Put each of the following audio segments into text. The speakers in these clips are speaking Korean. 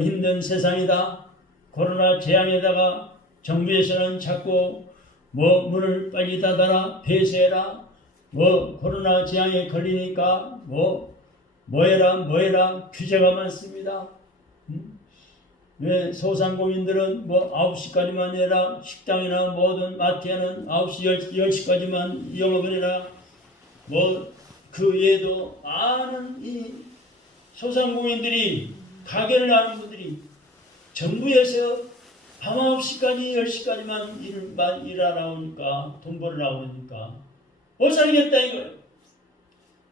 힘든 세상이다. 코로나 재앙에다가 정부에서는 자꾸 문을 빨리 닫아라, 폐쇄해라, 코로나 재앙에 걸리니까 뭐해라 규제가 많습니다. 왜 소상공인들은 9시까지만 해라, 식당이나 모든 마트에는 9시 10시까지만 영업을 해라, 그 외에도 많은 이 소상공인들이 가게를 하는 분들이 정부에서 밤 9시까지 10시까지만 일하라고 하니까, 돈 벌으라고 하니까 못 살겠다 이거예요.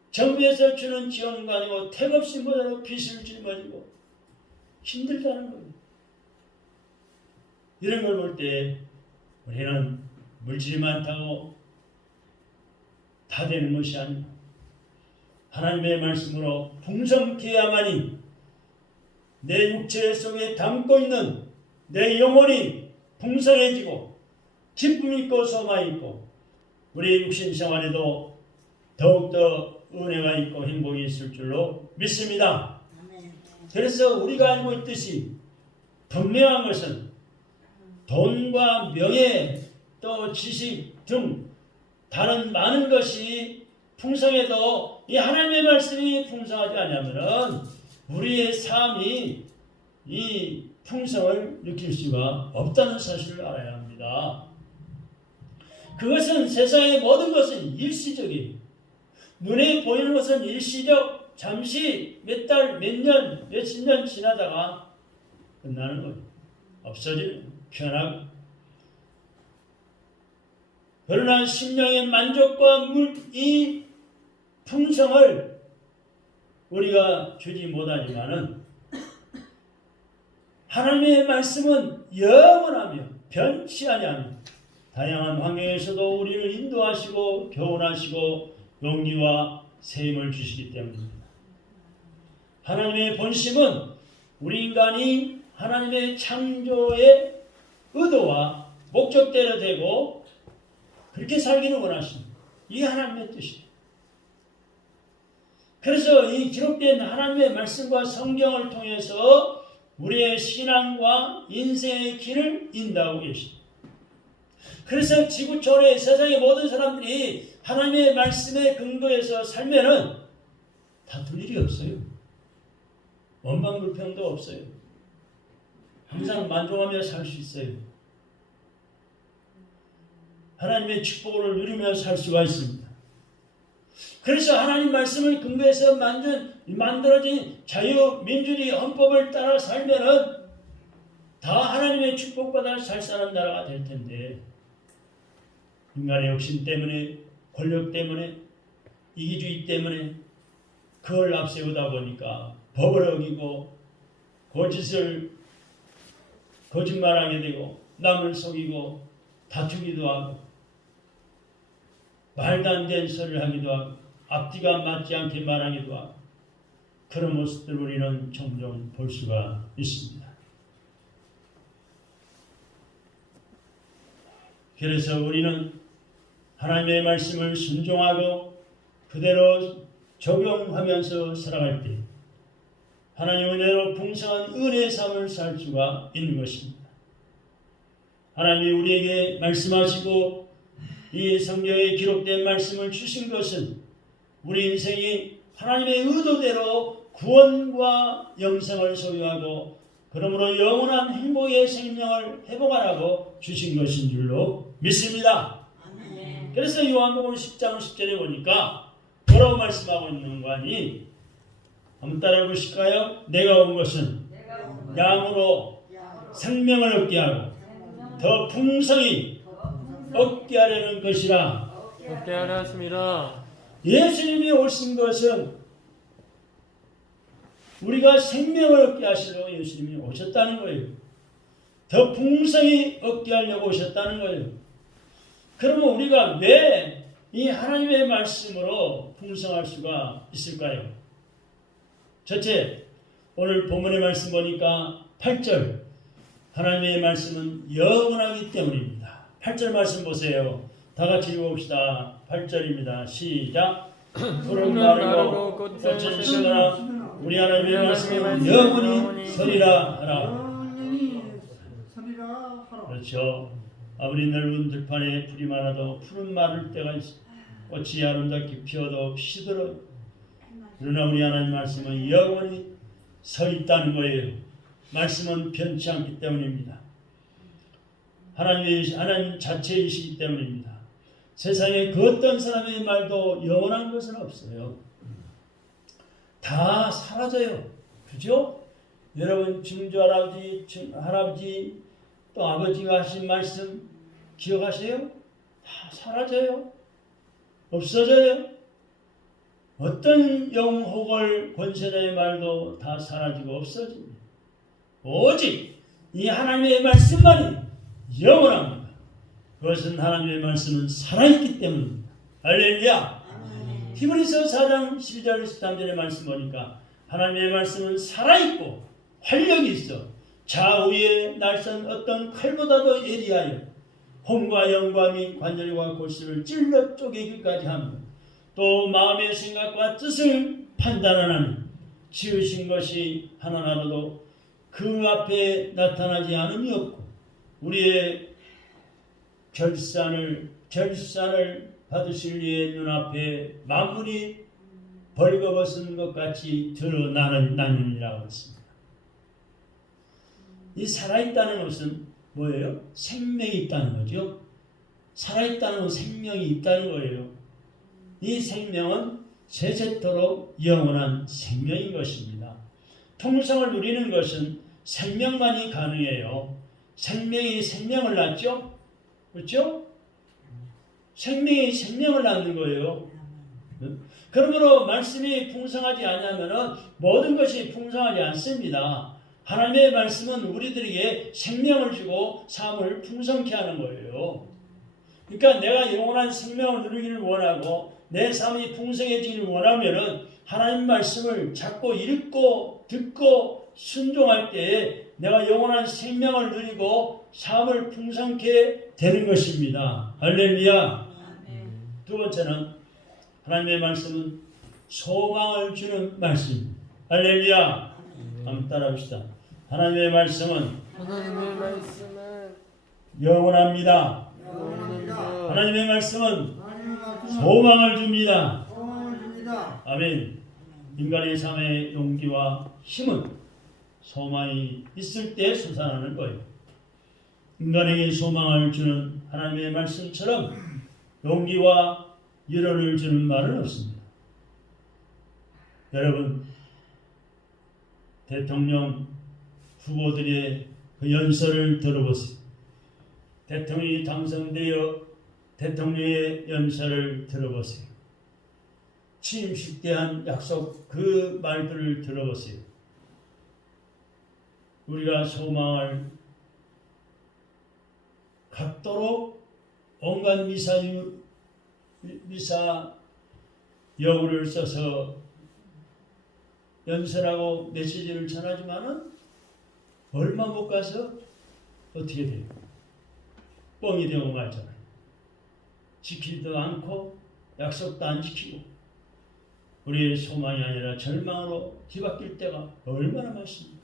정부에서 주는 지원도 아니고 택없이 뭐라고 빚을 짊어지고 힘들다는 거예요. 이런 걸 볼 때 우리는 물질이 많다고 다 되는 것이 아니고 하나님의 말씀으로 풍성케야만이 내 육체 속에 담고 있는 내 영혼이 풍성해지고 기쁨 있고 소망이 있고 우리 육신 생활에도 더욱더 은혜가 있고 행복이 있을 줄로 믿습니다. 그래서 우리가 알고 있듯이 분명한 것은 돈과 명예 또 지식 등 다른 많은 것이 풍성해도 이 하나님의 말씀이 풍성하지 않으면 우리의 삶이 이 풍성을 느낄 수가 없다는 사실을 알아야 합니다. 그것은 세상의 모든 것은 일시적이에요. 눈에 보이는 것은 일시적, 잠시 몇 달, 몇 년, 몇십 년 지나다가 끝나는 거예요. 없어지는, 편하고. 그러나 심령의 만족과 이 풍성을 우리가 주지 못하지만은 하나님의 말씀은 영원하며 변치 아니하며 다양한 환경에서도 우리를 인도하시고 교훈하시고 용기와 세임을 주시기 때문입니다. 하나님의 본심은 우리 인간이 하나님의 창조의 의도와 목적대로 되고 그렇게 살기를 원하십니다. 이게 하나님의 뜻이에요. 그래서 이 기록된 하나님의 말씀과 성경을 통해서 우리의 신앙과 인생의 길을 인도하고 계십니다. 그래서 지구촌의 세상의 모든 사람들이 하나님의 말씀에 근거해서 살면은 다툴 일이 없어요. 원망불평도 없어요. 항상 만족하며 살 수 있어요. 하나님의 축복을 누리며 살 수가 있습니다. 그래서 하나님 말씀을 근거해서 만들어진 자유민주주의 헌법을 따라 살면은 다 하나님의 축복받아 살 사람 나라가 될 텐데 인간의 욕심 때문에 권력 때문에 이기주의 때문에 그걸 앞세우다 보니까 법을 어기고 거짓말하게 되고 남을 속이고 다투기도 하고 말도 안 되는 소리를 하기도 하고 앞뒤가 맞지 않게 말하기도 하고 그런 모습들을 우리는 종종 볼 수가 있습니다. 그래서 우리는 하나님의 말씀을 순종하고 그대로 적용하면서 살아갈 때 하나님의 은혜로 풍성한 은혜의 삶을 살 수가 있는 것입니다. 하나님이 우리에게 말씀하시고 이 성경에 기록된 말씀을 주신 것은 우리 인생이 하나님의 의도대로 구원과 영생을 소유하고 그러므로 영원한 행복의 생명을 회복하라고 주신 것인 줄로 믿습니다. 그래서 요한복음 10장 10절에 보니까 뭐라고 말씀하고 있는 거 아니? 한번 따라해 보실까요? 내가 온 것은 양으로 생명을 얻게 하고 더 풍성히 얻게 하려는 것이라. 얻게 하려 하십니다. 예수님이 오신 것은 우리가 생명을 얻게 하시려고 예수님이 오셨다는 거예요. 더 풍성히 얻게 하려고 오셨다는 거예요. 그러면 우리가 왜 이 하나님의 말씀으로 풍성할 수가 있을까요? 첫째, 오늘 본문의 말씀 보니까 8절 하나님의 말씀은 영원하기 때문입니다. 8절 말씀 보세요. 다 같이 읽어봅시다. 8절입니다. 시작. 푸른 마르고 꽃은 시거나 우리 하나님의 말씀은 영원히 서리라 하라. 영원히 서리라 하라. 그렇죠. 아무리 넓은 들판에 풀이 많아도 풀은 마를 때가 있어. 꽃이 아름답게 피어도 시들어. 그러나 우리 하나님 말씀은 영원히 서 있다는 거예요. 말씀은 변치 않기 때문입니다. 하나님 자체이시기 때문입니다. 세상에 그 어떤 사람의 말도 영원한 것은 없어요. 다 사라져요. 그죠? 여러분 할아버지 또 아버지가 하신 말씀 기억하세요? 다 사라져요. 없어져요. 어떤 영호걸 권세자의 말도 다 사라지고 없어집니다. 오직 이 하나님의 말씀만이 영원합니다. 그것은 하나님의 말씀은 살아있기 때문입니다. 할렐루야. 히브리서 4장 12절 13절의 말씀 보니까 하나님의 말씀은 살아있고 활력이 있어 좌우에 날선 어떤 칼보다도 예리하여 혼과 영과 및 관절과 골수를 찔러 쪼개기까지 합니다. 또 마음의 생각과 뜻을 판단하는 지으신 것이 하나라도 그 앞에 나타나지 않음이 없고 우리의 결산을 받으실 이의 눈앞에 만물이 벌거벗은 것 같이 드러나느니라고 했습니다. 이 살아있다는 것은 뭐예요? 생명이 있다는 거죠. 살아있다는 건 생명이 있다는 거예요. 이 생명은 세세토록 영원한 생명인 것입니다. 통성을 누리는 것은 생명만이 가능해요. 생명이 생명을 낳죠? 그렇죠? 생명이 생명을 낳는 거예요. 그러므로 말씀이 풍성하지 않으면 모든 것이 풍성하지 않습니다. 하나님의 말씀은 우리들에게 생명을 주고 삶을 풍성케 하는 거예요. 그러니까 내가 영원한 생명을 누리기를 원하고 내 삶이 풍성해지기를 원하면 하나님 말씀을 자꾸 읽고 듣고 순종할 때에 내가 영원한 생명을 누리고 삶을 풍성케 되는 것입니다. 할렐루야. 두 번째는 하나님의 말씀은 소망을 주는 말씀. 할렐루야. 한번 따라합시다. 하나님의 말씀은 영원합니다. 하나님의 말씀은 소망을 줍니다. 아멘. 인간의 삶의 용기와 힘은 소망이 있을 때 솟아나는 거예요. 인간에게 소망을 주는 하나님의 말씀처럼 용기와 위로를 주는 말은 없습니다. 여러분, 대통령 후보들의 그 연설을 들어보세요. 대통령이 당선되어 대통령의 연설을 들어보세요. 취임식 때 한 약속 그 말들을 들어보세요. 우리가 소망을 갖도록 온갖 미사 여구를 써서 연설하고 메시지를 전하지만은 얼마 못 가서 어떻게 돼요? 뻥이 되고 말잖아요. 지키지도 않고 약속도 안 지키고 우리의 소망이 아니라 절망으로 뒤바뀔 때가 얼마나 많습니까?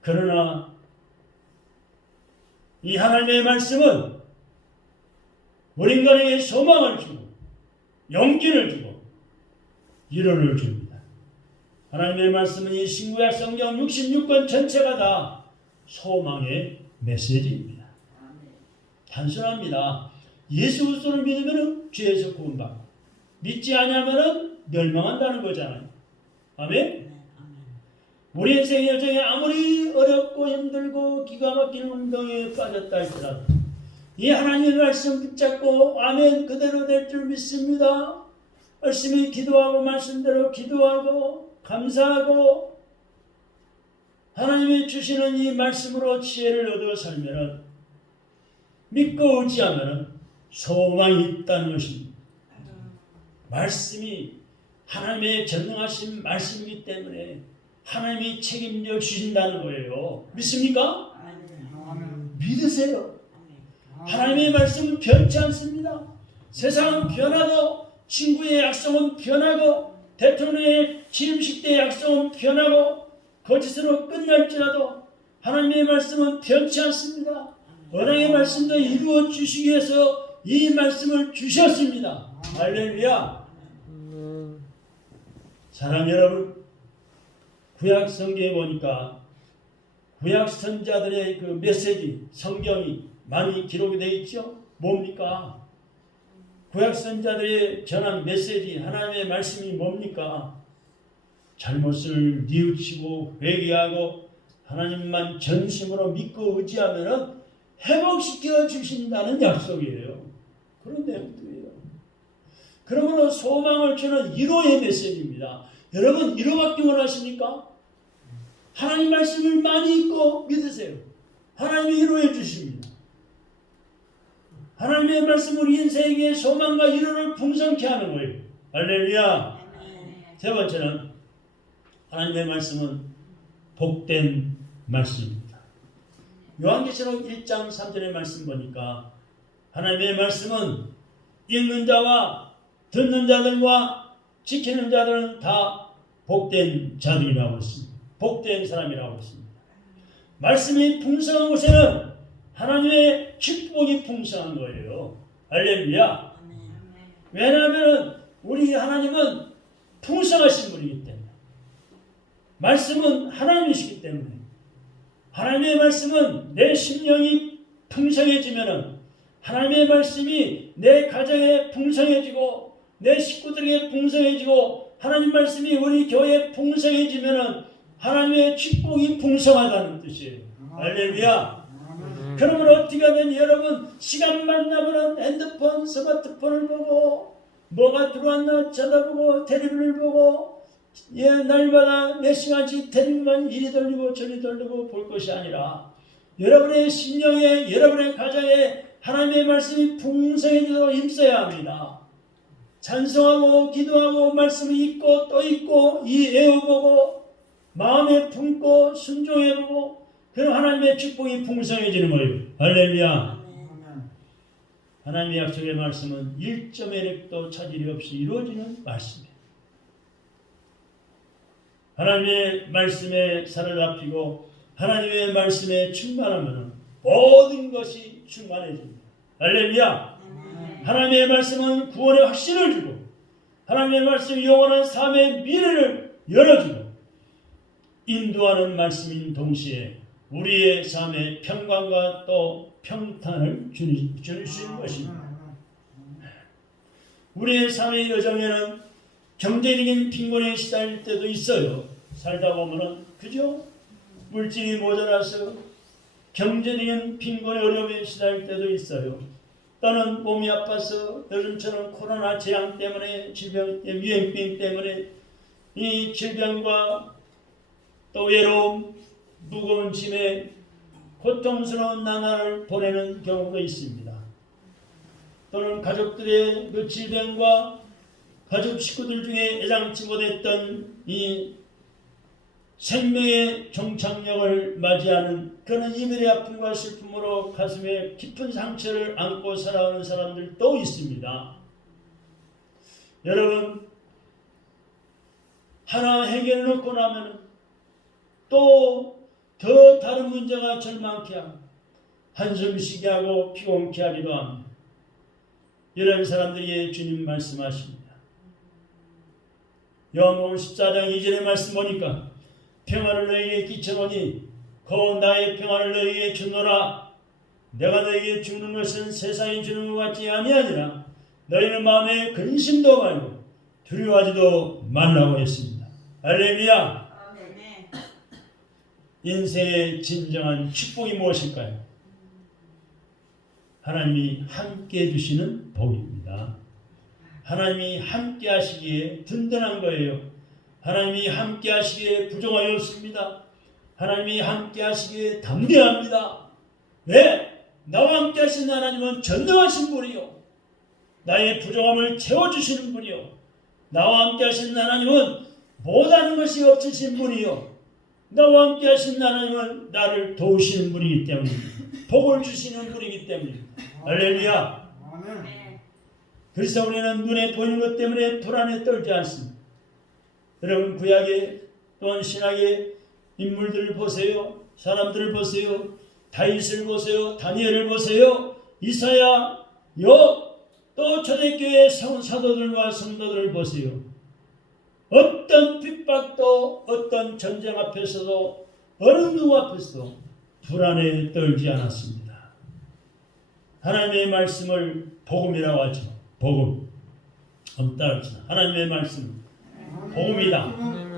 그러나 이 하나님의 말씀은 우리 인간에게 소망을 주고 용기를 주고 위로를 줍니다. 하나님의 말씀은 이 신구약 성경 66권 전체가 다 소망의 메시지입니다. 단순합니다. 예수 그리스도를 믿으면 죄에서 구원받고 믿지 않으면 멸망한다는 거잖아요. 아멘? 우리 인생의 여정이 아무리 어렵고 힘들고 기가 막히는 운동에 빠졌다 할지라도 이 하나님의 말씀 붙잡고 아멘 그대로 될 줄 믿습니다. 열심히 기도하고 말씀대로 기도하고 감사하고 하나님이 주시는 이 말씀으로 지혜를 얻어 살면 믿고 의지하면 소망이 있다는 것입니다. 말씀이 하나님의 전능하신 말씀이기 때문에 하나님이 책임져 주신다는 거예요. 믿습니까? 믿으세요. 하나님의 말씀은 변치 않습니다. 세상은 변화도 친구의 약속은 변하고 대통령의 취임식 때 약속은 변하고 거짓으로 끝날지라도 하나님의 말씀은 변치 않습니다. 언약의 말씀도 이루어 주시기 위해서 이 말씀을 주셨습니다. 할렐루야. 사랑 여러분, 구약 성경에 보니까 구약 선자들의 그 메시지 성경이 많이 기록이 되어 있죠. 뭡니까? 구약 선자들의 전한 메시지 하나님의 말씀이 뭡니까? 잘못을 뉘우치고 회개하고 하나님만 전심으로 믿고 의지하면 회복시켜 주신다는 약속이에요. 그런 내용들이에요. 그러므로 소망을 주는 위로의 메시지입니다. 여러분 위로받기 원하십니까? 하나님 말씀을 많이 읽고 믿으세요. 하나님이 위로해 주십니다. 하나님의 말씀 우리 인생에게 소망과 위로를 풍성케 하는 거예요. 할렐루야. 세 번째는 하나님의 말씀은 복된 말씀입니다. 요한계시록 1장 3절의 말씀 보니까 하나님의 말씀은 읽는 자와 듣는 자들과 지키는 자들은 다 복된 자들이라고 했습니다. 복된 사람이라고 했습니다. 말씀이 풍성한 곳에는 하나님의 축복이 풍성한 거예요. 할렐루야. 왜냐하면 우리 하나님은 풍성하신 분이기 때문에, 말씀은 하나님이시기 때문에, 하나님의 말씀은 내 심령이 풍성해지면 하나님의 말씀이 내 가정에 풍성해지고 내 식구들에게 풍성해지고 하나님 말씀이 우리 교회에 풍성해지면 하나님의 축복이 풍성하다는 뜻이에요. 할렐루야. 그러면 어떻게 하면 여러분 시간만 나면 핸드폰, 스마트폰을 보고 뭐가 들어왔나 쳐다보고 텔레비를 보고 날마다 몇 시간씩 텔레비만 이리 돌리고 저리 돌리고 볼 것이 아니라 여러분의 심령에 여러분의 가정에 하나님의 말씀이 풍성해지도록 힘써야 합니다. 찬송하고 기도하고 말씀을 읽고 또 읽고 외워보고 마음에 품고 순종해보고 그럼 하나님의 축복이 풍성해지는 거예요. 할렐루야. 하나님의 약속의 말씀은 1점의 렉도 차질이 없이 이루어지는 말씀이에요. 하나님의 말씀에 살을 합히고 하나님의 말씀에 충만하면 모든 것이 충만해집니다. 할렐루야. 하나님의 말씀은 구원의 확신을 주고 하나님의 말씀이 영원한 삶의 미래를 열어주고 인도하는 말씀인 동시에 우리의 삶에 평강과 또 평탄을 주시는 것입니다. 우리의 삶의 여정에는 경제적인 빈곤에 시달릴 때도 있어요. 살다 보면은 그죠? 물질이 모자라서 경제적인 빈곤의 어려움에 시달릴 때도 있어요. 또는 몸이 아파서 요즘처럼 코로나 재앙 때문에 질병, 유행병 때문에 이 질병과 또 외로움, 무거운 짐에 고통스러운 나날을 보내는 경우도 있습니다. 또는 가족들의 그 질병과 가족 식구들 중에 예상치 못했던 이 생명의 종착역을 맞이하는 그런 이별의 아픔과 슬픔으로 가슴에 깊은 상처를 안고 살아가는 사람들도 있습니다. 여러분, 하나 해결해 놓고 나면 또 더 다른 문제가 절망케 하고 한숨 쉬게 하고 피곤케 하기도 합니다. 이런 사람들이 주님 말씀하십니다. 요한복음 14장 2절의 말씀 보니까 평안을 너희에게 끼쳐노니 곧 나의 평안을 너희에게 주노라. 내가 너희에게 주는 것은 세상이 주는 것 같지 아니하니라. 너희는 마음에 근심도 말고 두려워하지도 말라고 했습니다. 할렐루야. 인생의 진정한 축복이 무엇일까요? 하나님이 함께 해주시는 복입니다. 하나님이 함께 하시기에 든든한 거예요. 하나님이 함께 하시기에 부족함이 없습니다. 하나님이 함께 하시기에 담대합니다. 왜? 나와 함께 하신 하나님은 전능하신 분이요, 나의 부족함을 채워주시는 분이요, 나와 함께 하신 하나님은 못하는 것이 없으신 분이요, 나와 함께 하신 하나님은 나를 도우시는 분이기 때문입니다. 복을 주시는 분이기 때문입니다. 할렐루야. 그래서 우리는 눈에 보이는 것 때문에 불안에 떨지 않습니다. 여러분 구약의 또한 신약의 인물들을 보세요. 사람들을 보세요. 다윗을 보세요. 다니엘을 보세요. 이사야, 욥, 또 초대교회 사도들과 성도들을 보세요. 어떤 핍박도 어떤 전쟁 앞에서도 어느 누구 앞에서도 불안에 떨지 않았습니다. 하나님의 말씀을 복음이라고 하죠. 복음. 따라합시다. 하나님의 말씀 복음이다.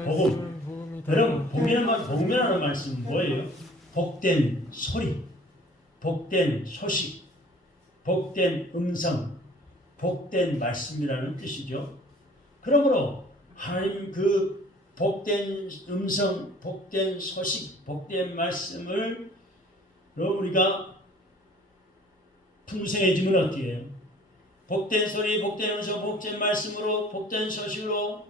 복음. 여러분 복음이라는 말씀은 뭐예요? 복된 소리, 복된 소식, 복된 음성, 복된 말씀이라는 뜻이죠. 그러므로 하나님 그 복된 음성, 복된 소식, 복된 말씀을 우리가 풍성해지면 어떻게 해요? 복된 소리, 복된 음성, 복된 말씀으로, 복된 소식으로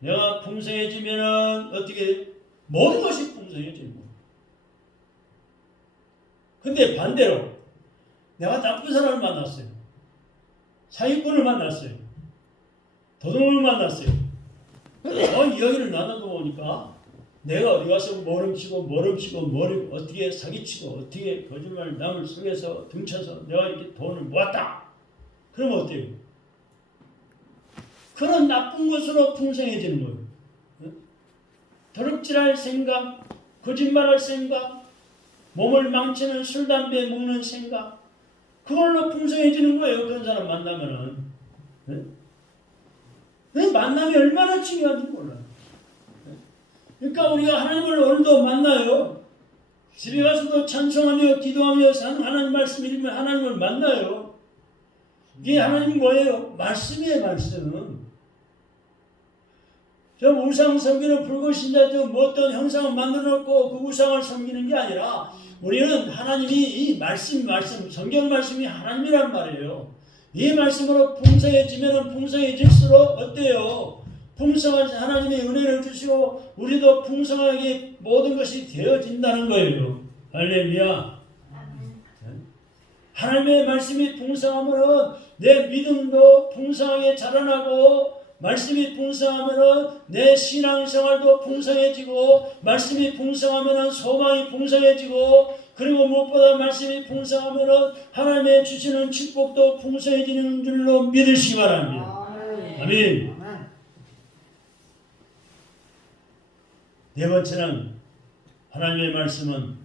내가 풍성해지면 어떻게 해요? 모든 것이 풍성해지는 거예요. 근데 반대로 내가 나쁜 사람을 만났어요. 사기꾼을 만났어요. 도둑을 만났어요. 이야기를 나눠도 보니까 내가 어디 가서 모름치고 어떻게 사기치고 어떻게 거짓말 남을 속여서 등쳐서 내가 이렇게 돈을 모았다. 그러면 어때요? 그런 나쁜 것으로 풍성해지는 거예요. 도둑질할 생각, 거짓말할 생각, 몸을 망치는 술, 담배 먹는 생각, 그걸로 풍성해지는 거예요. 그런 사람 만나면은. 만남이 얼마나 중요한지 몰라요. 그러니까 우리가 하나님을 오늘도 만나요. 집에 가서도 찬송하며 기도하며 하나님 말씀 읽으면 하나님을 만나요. 이게 하나님 뭐예요? 말씀이에요. 말씀. 저 우상 섬기는 불교신자도 뭐 어떤 형상을 만들어 놓고 그 우상을 섬기는 게 아니라 우리는 하나님이 이 말씀 성경 말씀이 하나님이란 말이에요. 이 말씀으로 풍성해지면 풍성해질수록 어때요? 풍성한 하나님의 은혜를 주시고 우리도 풍성하게 모든 것이 되어진다는 거예요. 할렐루야. 하나님의 말씀이 풍성하면 내 믿음도 풍성하게 자라나고 말씀이 풍성하면 내 신앙생활도 풍성해지고 말씀이 풍성하면 소망이 풍성해지고 그리고 무엇보다 말씀이 풍성하면 하나님의 주시는 축복도 풍성해지는 줄로 믿으시기 바랍니다. 아멘. 네 번째는 하나님의 말씀은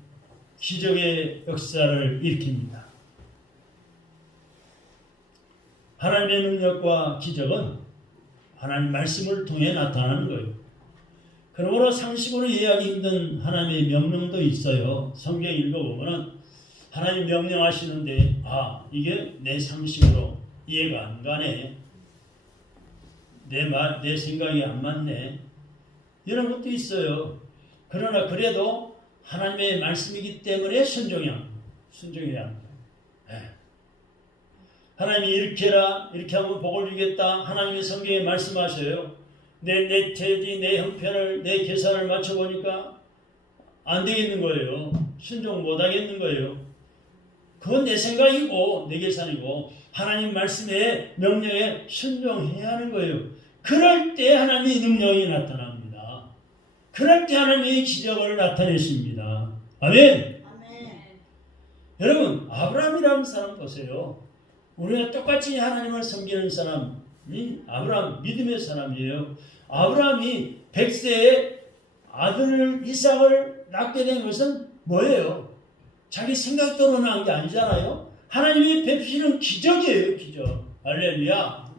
기적의 역사를 일으킵니다. 하나님의 능력과 기적은 하나님 말씀을 통해 나타나는 거예요. 그러므로 상식으로 이해하기 힘든 하나님의 명령도 있어요. 성경 읽어보면 하나님 명령하시는데 이게 내 상식으로 이해가 안 가네. 내 생각이 안 맞네. 이런 것도 있어요. 그러나 그래도 하나님의 말씀이기 때문에 순종해야 합니다. 하나님이 이렇게 해라, 이렇게 하면 복을 주겠다. 하나님의 성경에 말씀하셔요. 내 체지, 내 형편을, 내 계산을 맞춰보니까 안 되겠는 거예요. 순종 못 하겠는 거예요. 그건 내 생각이고 내 계산이고 하나님 말씀의 명령에 순종해야 하는 거예요. 그럴 때 하나님의 능력이 나타납니다. 그럴 때 하나님의 기적을 나타내십니다. 아멘. 여러분 아브라함이라는 사람 보세요. 우리가 똑같이 하나님을 섬기는 사람이 아브라함 믿음의 사람이에요. 아브라함이 100세에 아들 이삭을 낳게 된 것은 뭐예요? 자기 생각대로 낳은 게 아니잖아요. 하나님이 베푸시는 기적이에요. 기적. 할렐루야.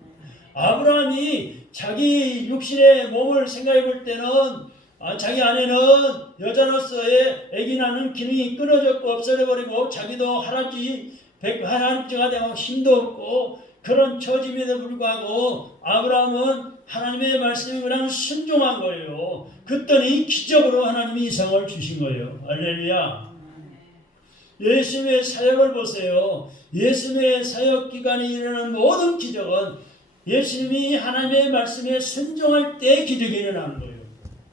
아브라함이 자기 육신의 몸을 생각해 볼 때는 자기 아내는 여자로서의 아기 낳는 기능이 끊어졌고 없어져 버리고 자기도 할아버지가 되고 힘도 없고 그런 처짐에도 불구하고 아브라함은 하나님의 말씀에 그냥 순종한 거예요. 그랬더니 기적으로 하나님이 이삭을 주신 거예요. 할렐루야. 예수님의 사역을 보세요. 예수님의 사역 기간에 일어나는 모든 기적은 예수님이 하나님의 말씀에 순종할 때 기적이 일어나는 거예요.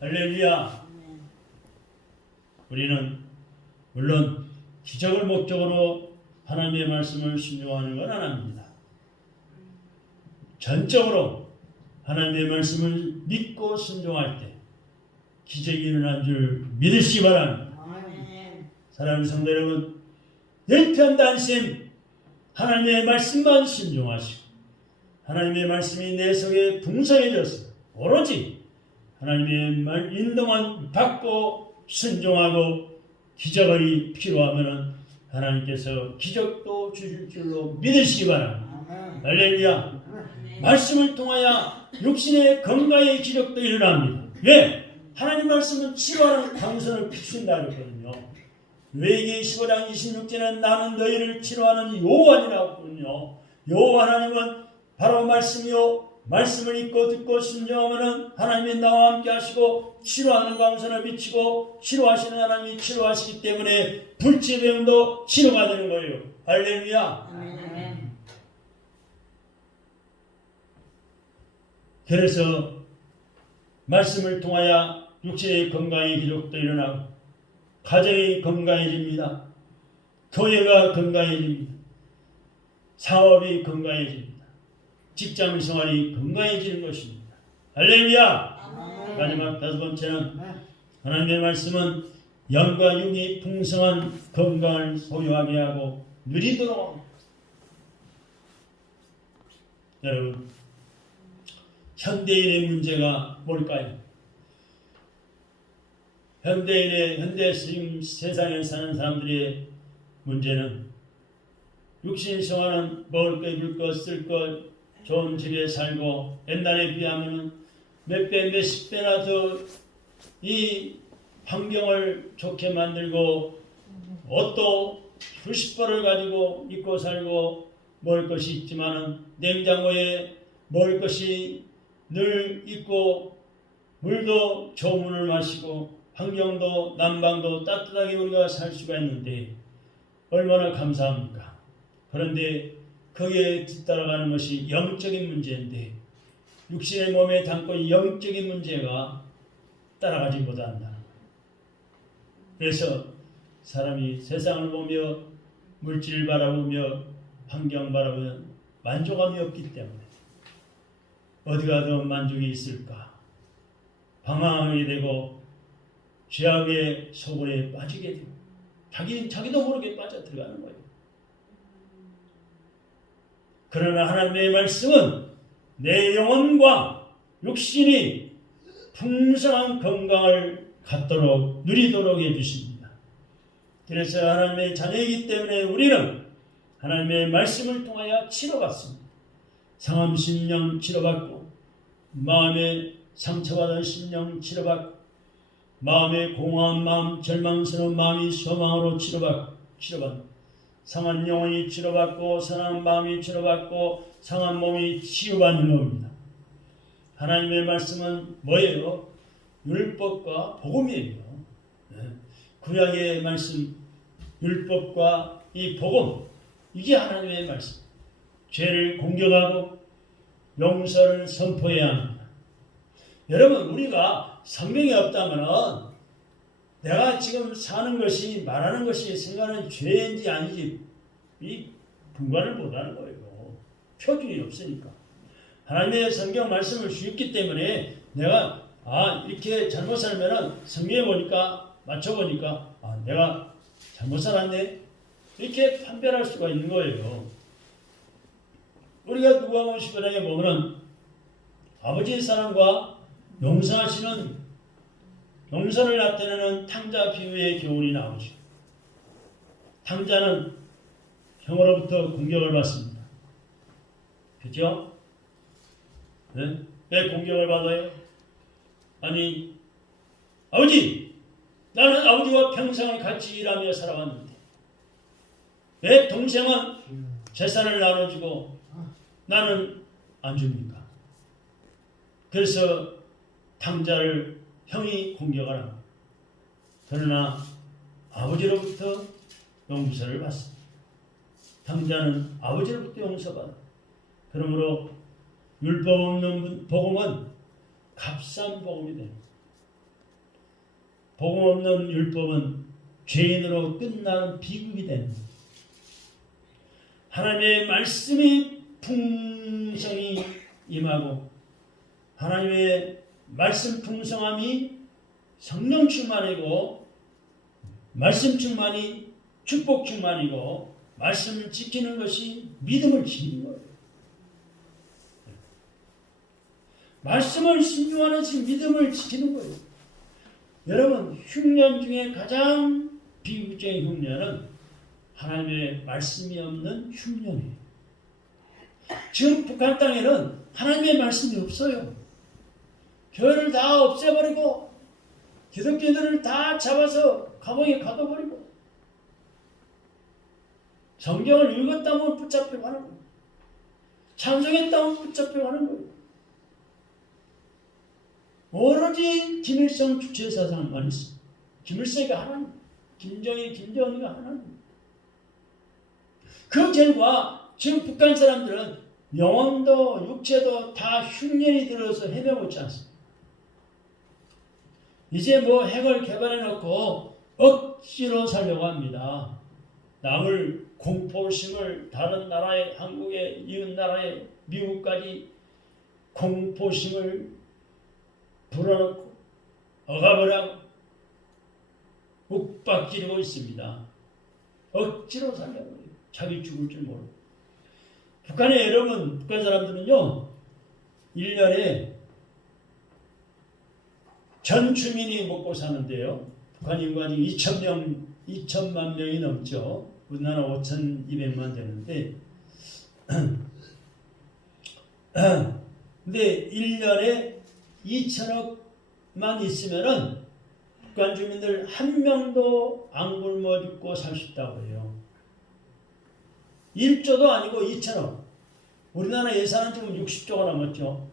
할렐루야. 우리는 물론 기적을 목적으로 하나님의 말씀을 순종하는 건 안 합니다. 전적으로 하나님의 말씀을 믿고 순종할 때 기적이 일어난 줄 믿으시기 바랍니다. 사랑하는 성도 여러분, 일편단심 하나님의 말씀만 순종하시고 하나님의 말씀이 내 속에 풍성해져서 오로지 하나님의 말 인도만 받고 순종하고 기적이 필요하면 하나님께서 기적도 주실 줄로 믿으시기 바랍니다. 할렐루야. 말씀을 통하여 육신의 건강의 기적도 일어납니다. 왜? 하나님 말씀은 치료하는 강선을 비춘다 그랬거든요. 레위기 15장 26절에는 나는 너희를 치료하는 여호와니라고 하거든요. 여호와 하나님은 바로 말씀이요, 말씀을 읽고 듣고 순종하면 하나님이 나와 함께 하시고 치료하는 광선을 비치고 치료하시는 하나님이 치료하시기 때문에 불치병도 치료가 되는 거예요. 할렐루야. 그래서 말씀을 통하여 육체의 건강의 기록도 일어나고 가정이 건강해집니다. 교회가 건강해집니다. 사업이 건강해집니다. 직장 생활이 건강해지는 것입니다. 할렐루야. 마지막 다섯 번째는 하나님의 말씀은 영과 육이 풍성한 건강을 소유하게 하고 누리도록. 여러분, 현대인의 문제가 뭘까요? 현대 세상에 사는 사람들의 문제는 육신 생활은 먹을 것, 입을 것, 쓸 것, 좋은 집에 살고 옛날에 비하면 몇 배, 몇십 배나 더 이 환경을 좋게 만들고 옷도 수십 벌을 가지고 입고 살고 먹을 것이 있지만은 냉장고에 먹을 것이 늘 있고 물도 좋은 물을 마시고 환경도 난방도 따뜻하게 우리가 살 수가 있는데 얼마나 감사합니까? 그런데 거기에 뒤따라가는 것이 영적인 문제인데 육신의 몸에 담고 영적인 문제가 따라가지 못한다. 그래서 사람이 세상을 보며 물질을 바라보며 환경 바라보며 만족함이 없기 때문에 어디가 더 만족이 있을까? 방황하게 되고 죄악의 소굴에 빠지게 되고 자기도 모르게 빠져들어가는 거예요. 그러나 하나님의 말씀은 내 영혼과 육신이 풍성한 건강을 갖도록 누리도록 해주십니다. 그래서 하나님의 자녀이기 때문에 우리는 하나님의 말씀을 통하여 치료받습니다. 상함 심령 치료받고 마음에 상처받은 심령 치료받고 마음에 공허한 마음, 절망스러운 마음이 소망으로 치료받고 상한 영혼이 치료받고 상한 마음이 치료받고 상한 몸이 치유받는 겁니다. 하나님의 말씀은 뭐예요? 율법과 복음이에요. 구약의 말씀, 율법과 이 복음, 이게 하나님의 말씀. 죄를 공격하고 용서를 선포해야 합니다. 여러분, 우리가 성경이 없다면 내가 지금 사는 것이 말하는 것이 생각하는 죄인지 아닌지 이 분간을 못하는 거예요. 표준이 없으니까. 하나님의 성경 말씀을 주셨기 때문에 내가 이렇게 잘못 살면은 성경에 보니까 맞춰보니까 내가 잘못 살았네 이렇게 판별할 수가 있는 거예요. 우리가 누가복음 15장에 보면은 아버지의 사랑과 용서하시는 용서를 나타내는 탕자 비유의 교훈이 나오죠. 탕자는 형으로부터 공격을 받습니다. 그렇죠? 네? 왜 공격을 받아요? 아니, 아버지, 나는 아버지와 평생을 같이 일하며 살아왔는데 왜 동생은 재산을 나눠주고 나는 안 줍니까? 그래서 탕자를 형이 공격을 합니다. 그러나 아버지로부터 용서를 받습니다. 탕자는 아버지로부터 용서받아. 그러므로 율법 없는 복음은 값싼 복음이 됩니다. 복음 없는 율법은 죄인으로 끝나는 비극이 됩니다. 하나님의 말씀이 풍성히 임하고 하나님의 말씀 풍성함이 성령 충만이고 말씀 충만이 축복 충만이고 말씀을 지키는 것이 믿음을 지키는 거예요. 말씀을 신중하는 것이 믿음을 지키는 거예요. 여러분 흉년 중에 가장 비극적인 흉년은 하나님의 말씀이 없는 흉년이에요. 지금 북한 땅에는 하나님의 말씀이 없어요. 교회를 다 없애버리고 기독교인들을 다 잡아서 감옥에 가둬버리고 성경을 읽었다면 붙잡혀 가는 거예요. 찬송했다면 붙잡혀 가는 거예요. 오로지 김일성 주체사상만 있어. 김일성이가 하나님, 김정일, 김정은이가 하나님. 그 결과 지금 북한 사람들은 영혼도 육체도 다 흉년이 들어서 헤매고 있지 않습니까? 이제 뭐 핵을 개발해 놓고 억지로 살려고 합니다. 남을 공포심을 다른 나라에 한국의 이웃 나라에 미국까지 공포심을 불어넣고 억압을 하고 욱박지르고 있습니다. 억지로 살려고 해요. 자기 죽을 줄 모르고. 북한의 여러분, 북한 사람들은요 1년에 전 주민이 먹고 사는데요. 북한 인구가 2천만 명이 넘죠. 우리나라 5,200만 되는데 근데 1년에 2천억만 있으면은 북한 주민들 한 명도 안 굶어 죽고 살 수 있다고 해요. 1조도 아니고 2천억. 우리나라 예산은 지금 60조가 넘었죠.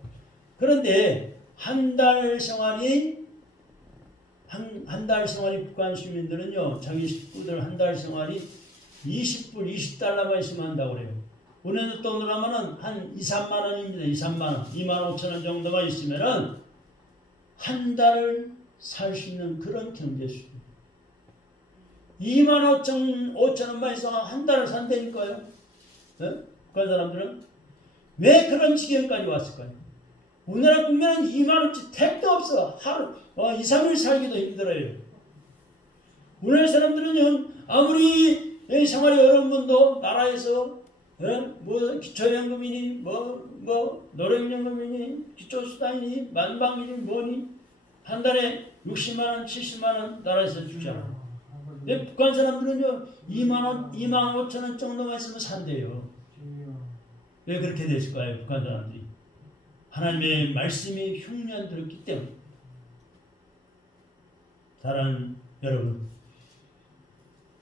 그런데 한 달 생활이 북한 주민들은요, 자기 식구들 한 달 생활이 20불, 20달러만 있으면 한다고 그래요. 우리나라 돈으로 하면은 한 2, 3만 원입니다. 2, 3만 원. 2만 5천 원 정도가 있으면은 한 달을 살 수 있는 그런 경제 수준. 2만 5천 원만 있어서 한 달을 산다니까요. 네? 북한 사람들은 왜 그런 지경까지 왔을까요? 우리나라 국민은 2만 원치 택도 없어. 하루 2, 3일 살기도 힘들어요. 우리나라 사람들은요 아무리 생활이 어려운 분도 나라에서 뭐 기초연금이니 뭐 노령연금이니 기초수당이니 만방이니 뭐니 한 달에 60만 원, 70만 원 나라에서 주잖아. 근데 북한 사람들은요 2만 원, 2만 5천 원 정도만 있으면 산대요. 왜 그렇게 됐을까요? 북한 사람들이 하나님의 말씀이 흉년 들었기 때문에. 사랑하는 여러분,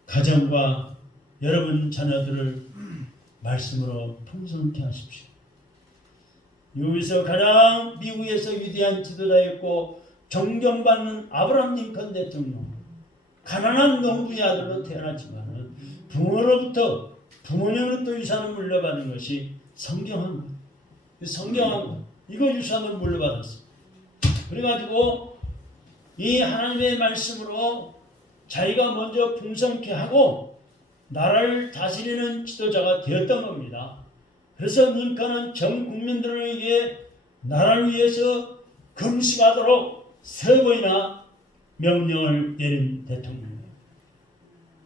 가정과 여러분 자녀들을 말씀으로 풍성케 하십시오. 여기서 가장 미국에서 위대한 지도자였고 존경받는 아브라함 링컨 대통령, 가난한 농부의 아들로 태어났지만 부모님으로부터 유산을 물려받은 것이 성경한 것. 성경한 것. 이거 유산을 물려받았어. 그래가지고 이 하나님의 말씀으로 자기가 먼저 풍성케 하고 나라를 다스리는 지도자가 되었던 겁니다. 그래서 링컨은 전 국민들을 위해 나라를 위해서 금식하도록 3번이나 명령을 내린 대통령이에요.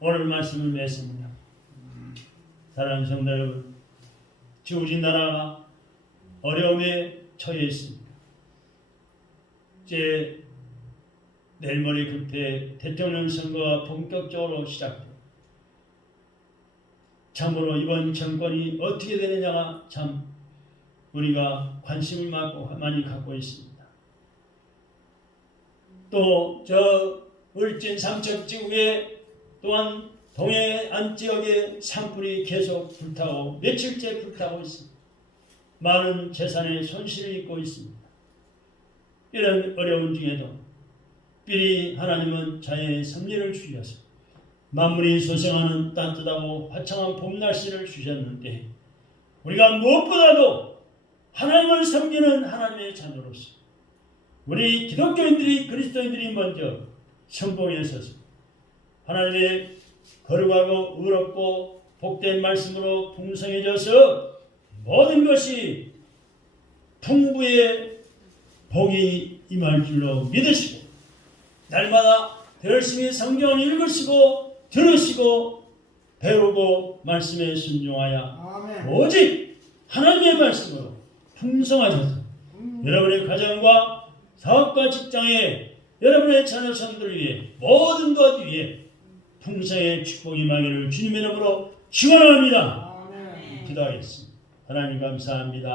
오늘 말씀을 맺습니다. 사랑하는 성도 여러분, 지금 우리 나라가 어려움에 처해 있습니다. 이제 내일 모레 급해 대통령 선거가 본격적으로 시작돼요. 참으로 이번 정권이 어떻게 되느냐가 참 우리가 관심을 많이 갖고 있습니다. 또 저 울진 삼척지구에 또한 동해안 지역의 산불이 계속 불타고 며칠째 불타고 있습니다. 많은 재산의 손실을 입고 있습니다. 이런 어려운 중에도 삐리 하나님은 자연의 섭리를 주셔서 만물이 소생하는 따뜻하고 화창한 봄 날씨를 주셨는데 우리가 무엇보다도 하나님을 섬기는 하나님의 자녀로서 우리 기독교인들이 그리스도인들이 먼저 선봉에 서서 하나님의 거룩하고 의롭고 복된 말씀으로 풍성해져서 모든 것이 풍부의 복이 임할 줄로 믿으시고 날마다 열심히 성경을 읽으시고 들으시고 배우고 말씀에 순종하여 아멘. 오직 하나님의 말씀으로 풍성하셔서 여러분의 가정과 사업과 직장에 여러분의 자녀선들 위해 모든 것 위에 풍성의 축복이 임하기를 주님의 이름으로 축원합니다. 아멘. 기도하겠습니다. 하나님 감사합니다.